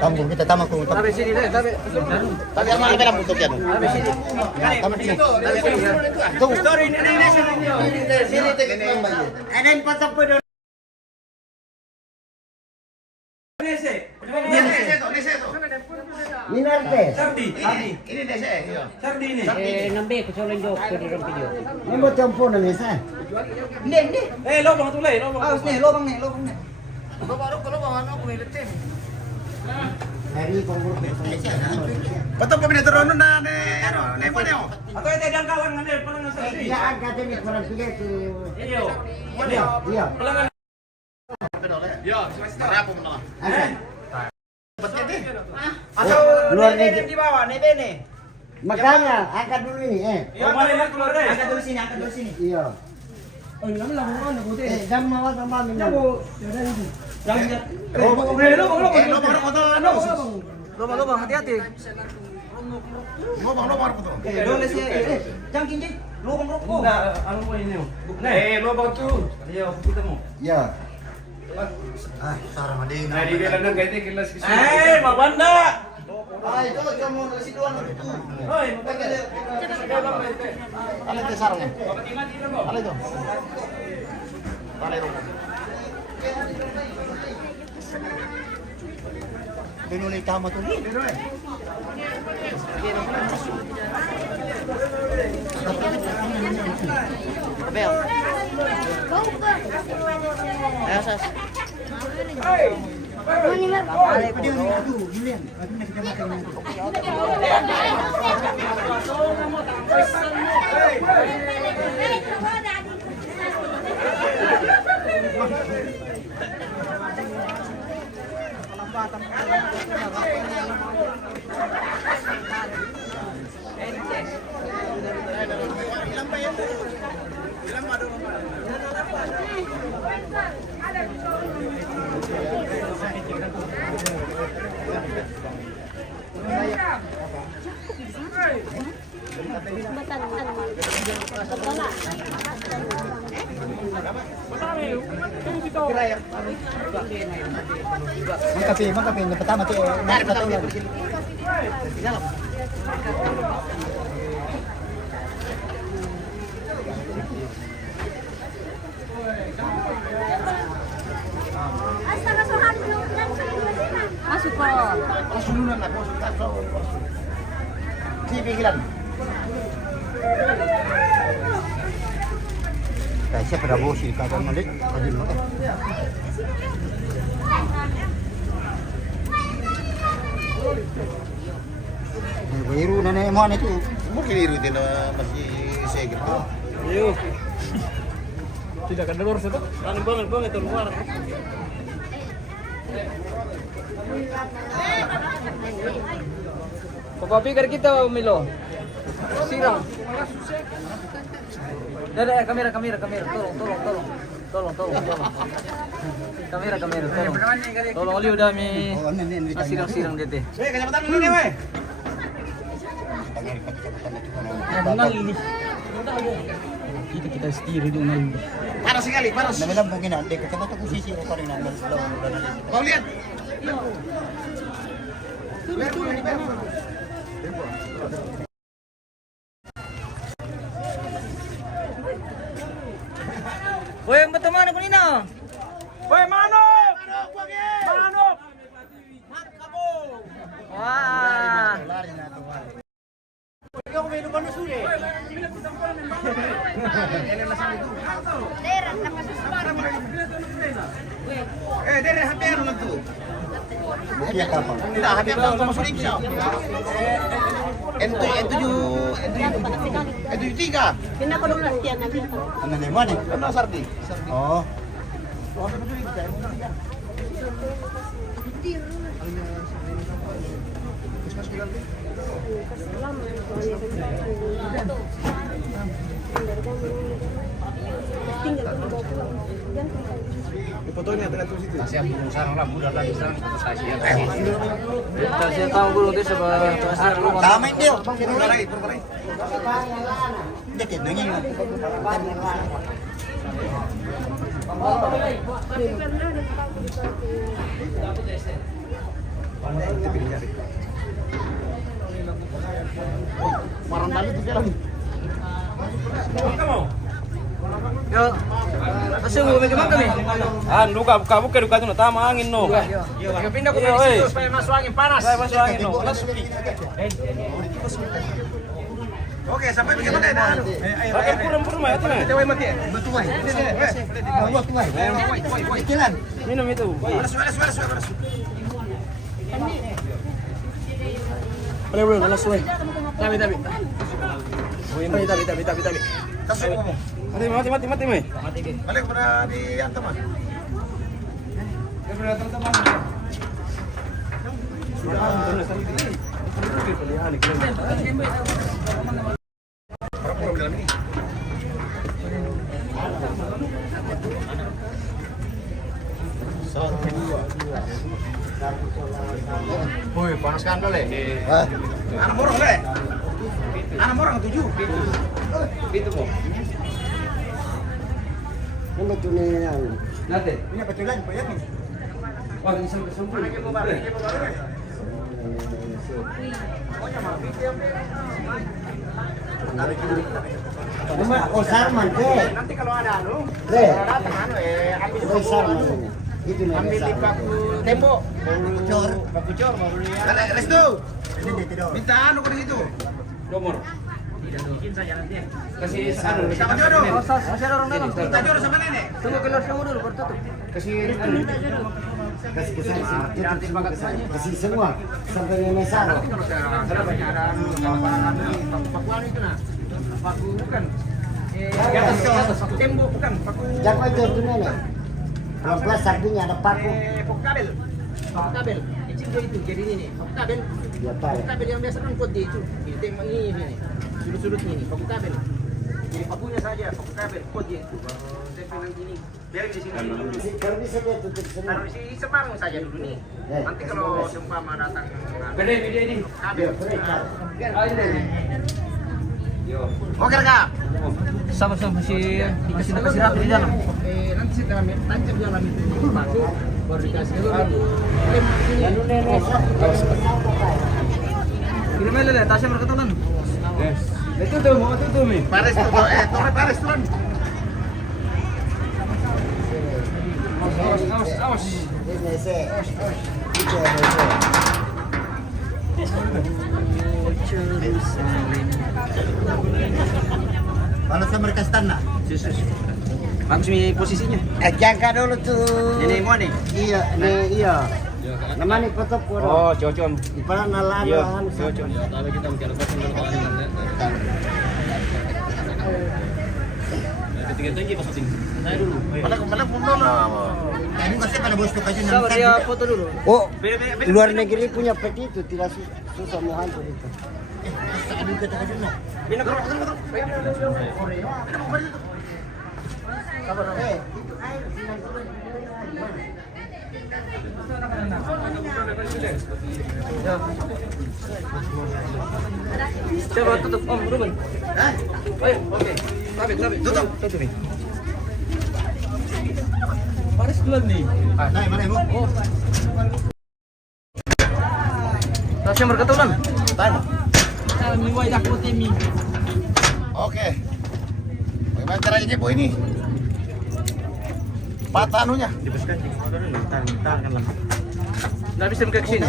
Tambung kita tamak ko. Tabi sini deh, tabi. Tabi ang mga pera butok yan. Tabi sini. Tabi sini. Tuh, story ini Sini tingin mo ba? Anan patap po doon. Minarte. Sardi. Sardi ini. Nambe ko sa lang ko di ron video. Ni mo tempo na misa. Hindi. Lobang tulay, lobang. Lobang ni. Lobang ano ko militin. Dari kong grupo. Patong kami na turon na ano, lepo niyo. Ato ite dang kalang ngane palang sa sardi. Ya agad ni parang pigay to. Iyo. Iya. Palang Yo, sarap mo na. atau Luar nene di bawah, nene. Makanya angkat dulu ini Kembali lah keluar deh. Angkat dulu sini. Iya. Oh, ini lah mana putih. Jam mawar sama minum. Jangan Lobang, hati-hati. Lobang mo to. Jangan kinjit. Lubang rokok. Enggak, anu mo ini. Lobang tuh. Iya, kita mau. Ya. Sarang ada ini. Nah, di bilang nang gaite kilas kisu. Mabanda. Ay, ito mo na si Duan ito. Hoy, Ano ito sarangnya? Ano ito? Palero. Pinuli tama to. Abel. Esas. Mangkapi, pertama tuh. Masuk po. Pasulunan na, pigilan. Kaya siya pada bosi kadang malik, kadang malik. Biru na na mo itu. Mungkin iru din na masih segit to. Iyo. Tidak kan luar situ. Bang itu luar. Papa pikir kita Milo. Siram. Dada kamera. Tolong. Kamera. Tolong. Tolong oli udah mi. Siram gitu. Kanyapatan dulu nih, weh. Bengal ini. Kita setir itu ngal. Panas sekali, panas. Namelam mungkin ande ketemu tuh sisi rekor ini nang Mau lihat? Woi, yang berteman aku Nina. Woi, Manuk. Manuk. Wah. Dari hampir lang to. Iya kapal. Tidak, hampir lang to masuling siya. Ento yung tiga. Pinakulong yan na dito. Ano naman eh? Ano sardi? Oh. Fotonya dengan tulis itu. Saya tahu dulu dia sebagai pasar rumah. Tama hindi oh. Purbalay. Dikit nangin. Yo. Kasi uwi ka man kami. Buka itu no tama angin no. Pindah ko Iya, dari oi. situ supaya masuk angin panas. Saya masuk angin no. Oke, sampai bagaimana ya? Pakai purum mah itu. Betuai. Buat tuai. Kecilan. Minum itu. Waras. Boleh lalas we. Tabi. Kasih ngomong. Mati me. Balik pernah di Antam ah. Berapa orang dalam ini? Woi, panas kan le. Anak morong le. Anak morong 7. Itu kok. Ano to niya? Nanti. Punya betulan, payat nih. Wah, isang Mana ke baru? Oh, Sarman, Nanti kalau ada datang ambil Sarman. Itu na ambil di paku tembok. Paku cor baru dia. Restu. Minta ke situ. Nomor. Kasih Sama jodoh. Masih ada orang dalam. Minta jodoh sama nenek. Tunggu keluar semua dulu baru tutup. kasih Kasih semua sampai nenek Saro. Kalau banyak ada pakuan itu nah. Paku bukan. Di atas paku tembok bukan. Paku Jago itu tuh nenek. Pelan-pelan sardinya ada paku. paku kabel. Paku kabel. Kecil dia itu jadi ini. Paku kabel. Ya Paku tahu. kabel yang biasa kan kuat dia itu. Ini tembak ini. Sudut-sudut ini paku kabel. Jadi pakunya saja paku kabel kuat dia itu. Tempel yang ini. Biar di sini dulu. Kalau bisa dia tutup semua. Taruh si Semarang saja dulu nih. Nanti kalau seumpama datang Gede video ini. kabel. Yo. Oke Kak. Sama-sama masih dikasih ratu di dalam. Nanti setelah tancap di dalam itu paku baru dikasih dulu. Lalu nenek Saro. Kirim aja deh, tasnya berketulan. Yes. Itu tuh mau tuh mi. Pares tuh, Torre Pares tuh. Awas. Nenek Saro. Kalau sama mereka tanah. Langsung posisinya. Jangka dulu tuh. Ini mau nih. Iya, iya. Namanya foto pura. Oh, cocok. Di pala nalan. Iya, cocok. Tinggi pas penting. Saya dulu. Mana mundur lah. Ini pasti pada bos tuh kasih Sabar dia foto dulu. Oh, luar negeri punya peti itu tidak susah mau hantu itu. Aduh kata kasih no. Bina kerok. Sabar. Ya. Coba tutup Om Ruben. Ayo, oke. Tapi. Tutup nih. Paris duluan nih. Nah, mana ibu? Oh. Tasnya berketulan. Tan. Oke. Bagaimana caranya Jebo ini? Patah anunya. Nggak bisa ke sini.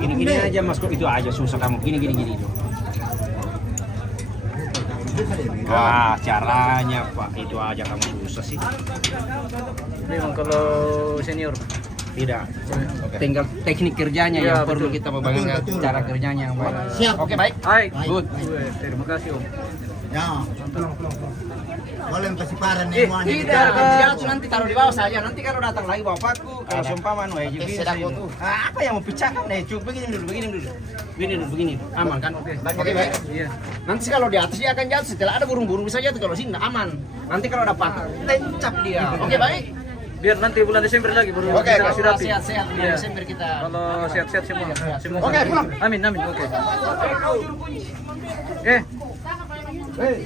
Gini aja Mas, kok itu aja susah kamu. Gini itu. Wah, caranya Pak, itu aja kamu susah sih. Memang kalau senior Tidak. Oke. Tinggal teknik kerjanya Ya, yang perlu betul. kita membangun Betul. cara kerjanya yang baik. Siap. Oke, baik. Hai. Good. Terima kasih Om. Ya. Boleh kasih parah nih mau Tidak, jatuh nanti taruh di bawah saja. Nanti kalau datang lagi bawa paku, kalau seumpama sedang foto. apa yang mau pecahkan? Coba begini dulu. Aman kan? Oke, baik. Iya. Nanti kalau di atas dia akan jatuh, setelah ada burung-burung bisa jatuh, kalau sini aman. Nanti kalau ada paku, tencap dia. Oke, baik. Biar nanti bulan Desember lagi baru Oke, kita kalau kasih rapi. Sehat-sehat bulan Iya. Desember kita. Kalau sehat-sehat semua. Oke, pulang. Amin. Oke.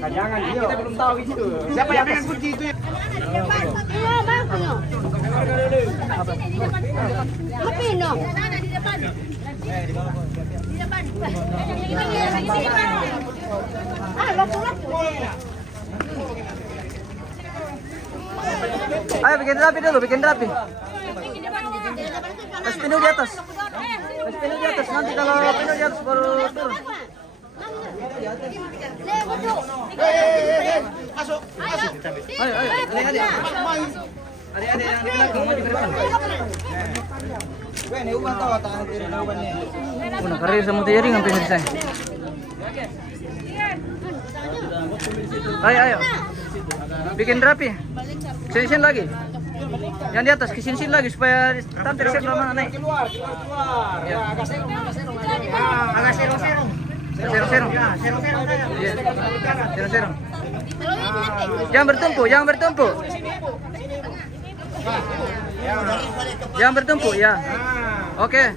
Jangan, kita belum tahu itu. Siapa yang pegang kunci itu? Iya, bagus. Ayo bikin rapi dulu, bikin rapi. Pas penuh di atas. Pas penuh di atas, nanti kalau penuh di atas baru turun. Masuk. Ayo, adik-adik. Adik-adik yang di belakang maju ke depan. Una carrera sa multiring ang pinagsan. Ayo. Bikin rapi. Kisin lagi. Yang di atas kisin lagi supaya tampil sebelah mana naik. Keluar. Ya, agak serong. Agak serong. Serong. Iya. Serong. Jangan bertumpuk. Jangan bertumpuk ya. Oke.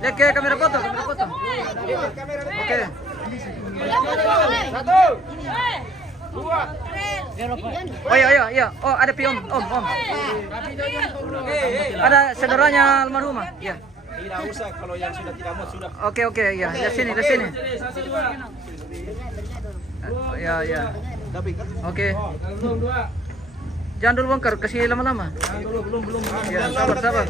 Lihat ke kamera foto. Oke. 1, 2. Oh iya. Oh ada Om. Ada saudaranya almarhumah. Ya. Tidak usah kalau yang sudah tidak mau sudah. Oke ya. Lihat sini. Ya. Oke. Jangan dulu bongkar, kasih lama-lama. Belum. Ya, sabar. Sabar.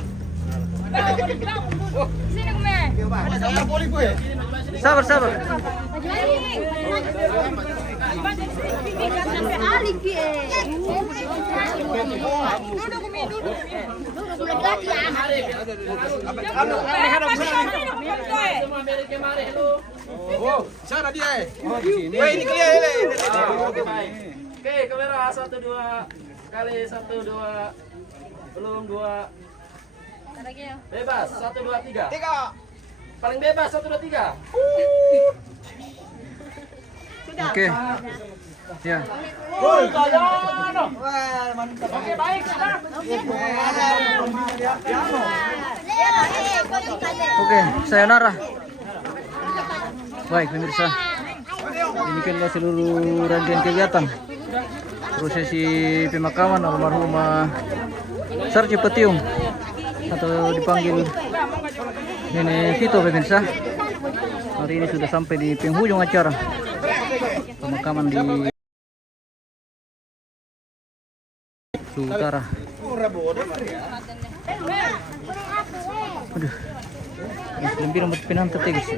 Sana dia. Woi, ini clear ini. Oke, kamera 1 2 kali 1 2. Belum 2. Bebas 1 2 3. Paling bebas 1 2 3. Oke. Ya. Oke, baik. Oke, sayonara. Baik pemirsa, demikianlah seluruh rangkaian kegiatan prosesi pemakaman almarhumah Sarci Petiung atau dipanggil Nenek Vito pemirsa. Hari ini sudah sampai di penghujung acara pemakaman di Utara. Aduh, lebih rambut penantet ya guys.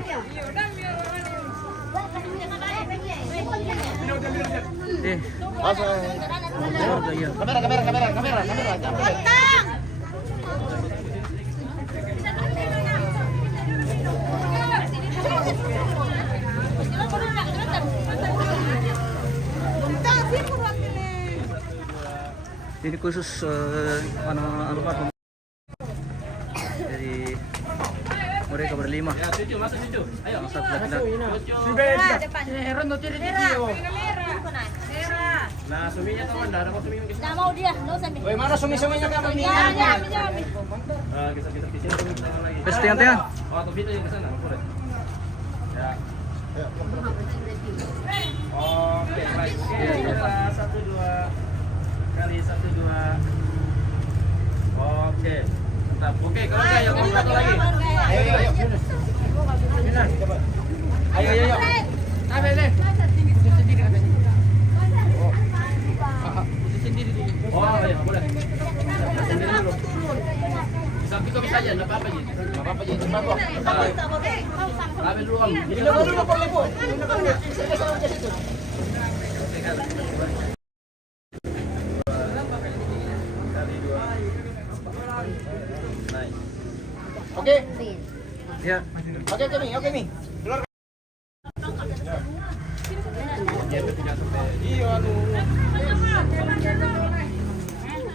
Kamera. Ini khusus almarhum dari mereka berlima. Ya, cucu, masuk cucu. Ayo. Satu laki-laki. Nah, suminya teman, dah ada mau sumi ke sini. Nggak mau dia, nggak usah nih. Woi, mana sumi-suminya kamu ini? Ya. Kita di sini sumi kita lagi. Tes tiang-tiang. Oh, atau Vito yang ke sana, boleh. Ya. Oke, baik. Oke, kamera 1 2 kali 1 2. Oke. Mantap. Oke, kalau enggak yang foto lagi. Ayo. Ambil deh. Oh, iya, boleh. Sendiri dulu. Bisa aja, enggak apa-apa, Ji. Enggak apa-apa, Ji. Cepat kok. Ambil dulu, Om. Jadi dulu, Pak. Oke. Ya. Oke, Mi. Keluar. Iya, anu.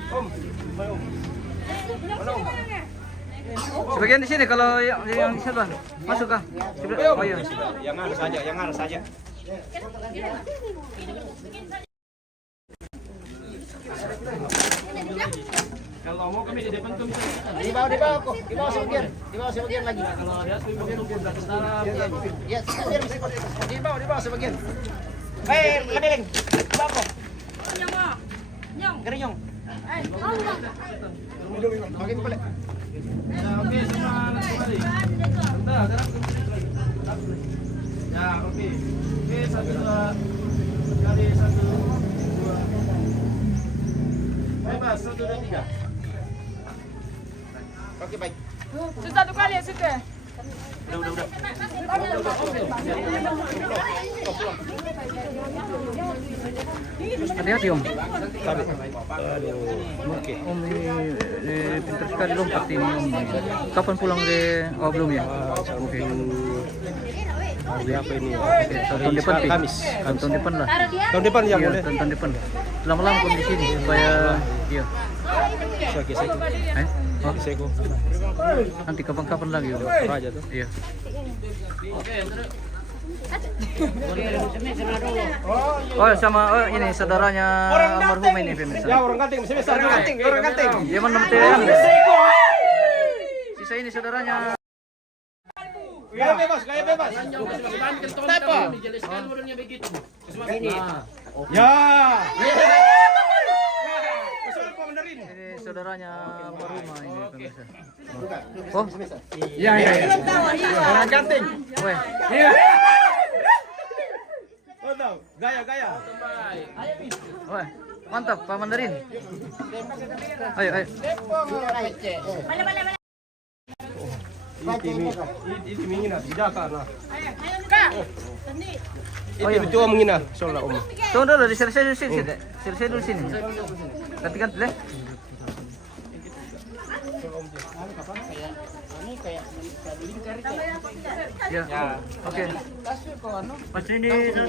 Om. Sebagian di sini kalau yang di sebelah masuk kah? Oh iya. Yang harus saja. Kalau mau kami di depan tuh bisa. Di bawah kok. Di bawah sebagian lagi. Kalau ada tumpuk udah ke dalam. Ya, di bawah sebagian. Lebih. Di bawah kok. Gerinyong. Makin balik. Ya, oke, semua kembali. Bentar, sekarang ya, oke. Oke, 1 2 kali 1 2. Bebas 1 2 3. Oke, baik. Satu kali ya situ ya. Udah. Hati-hati Om. Om ini pintar sekali lompat ini Om. Kapan pulang ke belum ya? Oke. Apa ini? Tahun depan Pi. Kamis. Tahun depan lah. Tahun depan ya Iya, boleh. tahun depan. Lama-lama Om di sini supaya iya. Seko. Oh, Seko. nanti kapan-kapan lagi Om. Raja tuh. Iya. Oh sama ini saudaranya almarhum ini pemirsa. Ya orang kanting, bisa orang kanting. Dia mana teman. Sisa ini saudaranya. Gaya bebas. Apa? Jelaskan modelnya begitu. Ya. Kesal Mandarin. Ini saudaranya almarhum ini pemirsa. Oh. Iya. Orang kanting. Weh. Iya. Oh tahu, gaya. Weh. Mantap Pak Mandarin. Ayo. Itu mingina, tidak karena. Oh iya. Itu mingina, soalnya om. Tunggu dulu, diselesai dulu sini. Ganti deh. Ya. Oke. Pas ini ya.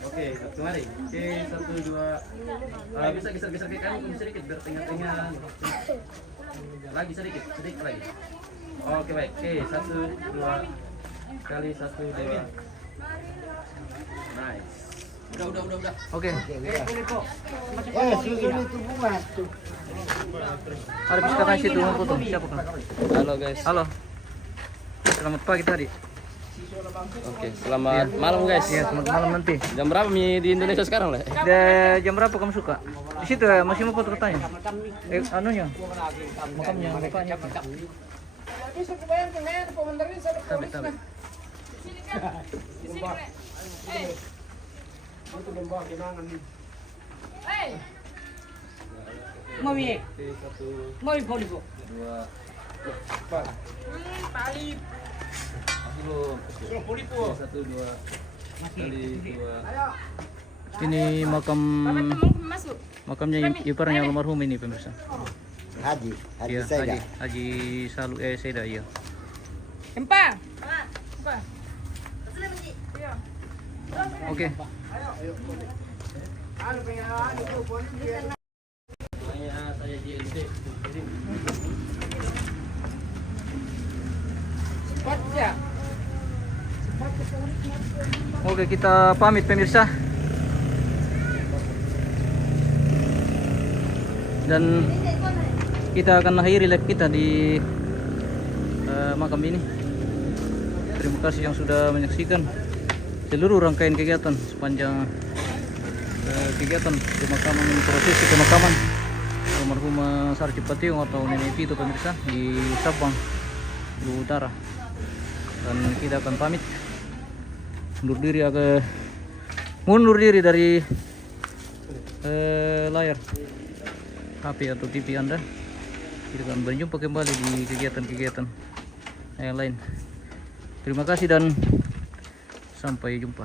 Oke, kemari. Oke, 1 2. Bisa geser ke kanan sedikit biar tengah-tengah. Lagi sedikit lagi. Oke, baik. Oke, 1 2 kali 1 2. Nice. Udah. Oke. Susun itu bunga tuh. Ada pustaka situ mau foto. Siapa kan? Halo guys. Halo. Selamat pagi tadi. Oke, selamat malam guys. Iya, selamat malam nanti. Jam berapa Mi di Indonesia sekarang lah? Jam berapa kamu suka? Di situ ya, masih mau foto katanya. Anunya. Makamnya bapaknya. Tabe. Ini makamnya iparnya almarhum ini pemirsa. Haji Iya, Sega. Haji Salu Seda iya. Empa. Oke. Oke, kita pamit pemirsa. Dan kita akan akhiri live kita di makam ini. Terima kasih yang sudah menyaksikan seluruh rangkaian kegiatan sepanjang kegiatan pemakaman ini, prosesi pemakaman almarhumah Sarjipatiung atau Nenek Tito pemirsa di Sabang, Luwu Utara. Dan kita akan pamit mundur diri dari layar HP atau TV Anda. Kita akan berjumpa kembali di kegiatan-kegiatan yang lain. Terima kasih dan sampai jumpa.